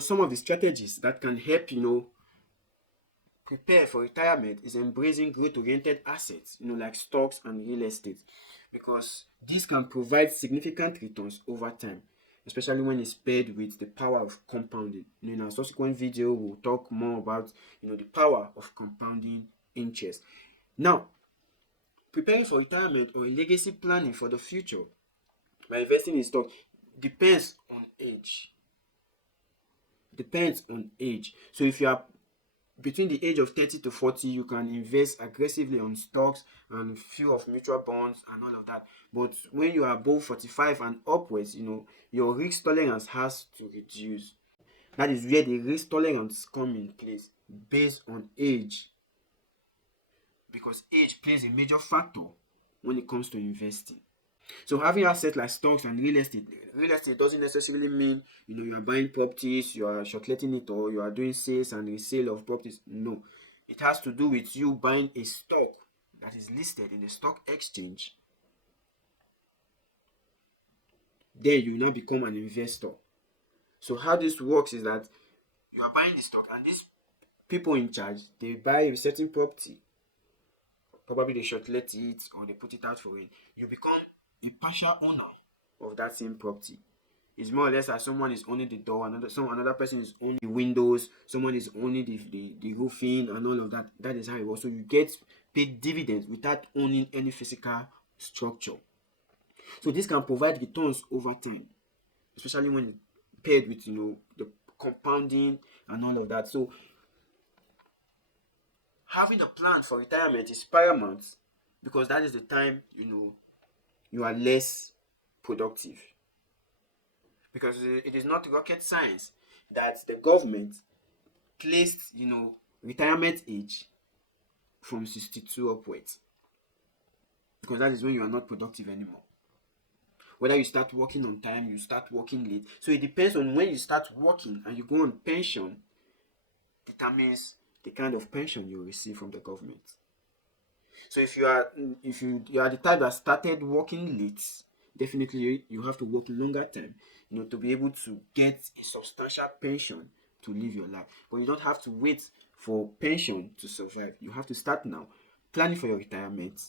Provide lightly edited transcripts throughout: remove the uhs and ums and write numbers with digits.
some of the strategies that can help, prepare for retirement is embracing growth-oriented assets, like stocks and real estate, because this can provide significant returns over time, especially when it's paired with the power of compounding. In a subsequent video, we'll talk more about, the power of compounding interest. Now, preparing for retirement or legacy planning for the future by investing in stock depends on age. So if you are between the age of 30 to 40, you can invest aggressively on stocks and few of mutual bonds and all of that. But when you are above 45 and upwards, your risk tolerance has to reduce. That is where the risk tolerance come in place based on age, because age plays a major factor when it comes to investing. So having assets like stocks and real estate doesn't necessarily mean you are buying properties, you are shortletting it, or you are doing sales and resale of properties. No, it has to do with you buying a stock that is listed in the stock exchange. Then you now become an investor. So how this works is that you are buying the stock, and these people in charge, they buy a certain property. Probably they shortlet it or they put it out for rent. You become a partial owner of that same property. It's more or less as someone is owning the door, another person is owning the windows, someone is owning the roofing and all of that. That is how it works. So you get paid dividends without owning any physical structure. So this can provide returns over time, especially when paired with the compounding and all of that. So having a plan for retirement is paramount, because that is the time you are less productive. Because it is not rocket science that the government placed retirement age from 62 upwards, because that is when you are not productive anymore. Whether you start working on time, you start working late. So it depends on when you start working and you go on pension, determines the kind of pension you receive from the government. So if you are the type that started working late, definitely you have to work longer time, to be able to get a substantial pension to live your life. But you don't have to wait for pension to survive. You have to start now, planning for your retirement,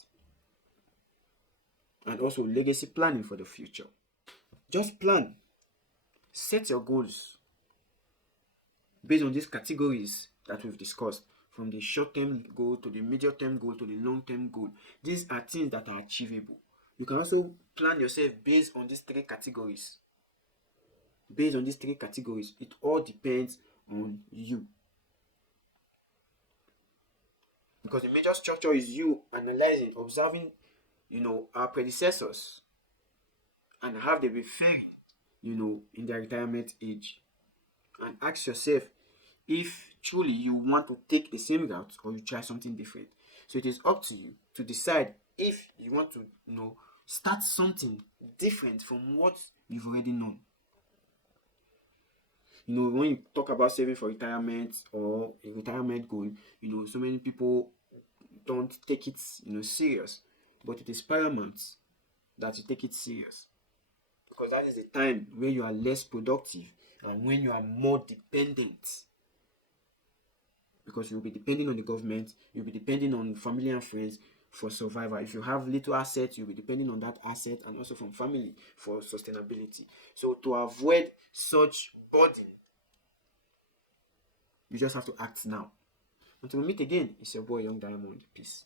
and also legacy planning for the future. Just plan. Set your goals based on these categories that we've discussed, from the short-term goal to the medium-term goal to the long-term goal. These are things that are achievable. You can also plan yourself based on these three categories. It all depends on you. Because the major structure is you analyzing, observing, our predecessors and how they were faring, in their retirement age. And ask yourself if truly you want to take the same route or you try something different. So it is up to you to decide if you want to, start something different from what you've already known. When you talk about saving for retirement or a retirement goal, so many people don't take it, serious. But it is paramount that you take it serious, because that is the time where you are less productive and when you are more dependent. Because you'll be depending on the government, you'll be depending on family and friends for survival. If you have little assets, you'll be depending on that asset, and also from family for sustainability. So to avoid such burden, you just have to act now. Until we meet again, it's your boy Young Diamond. Peace.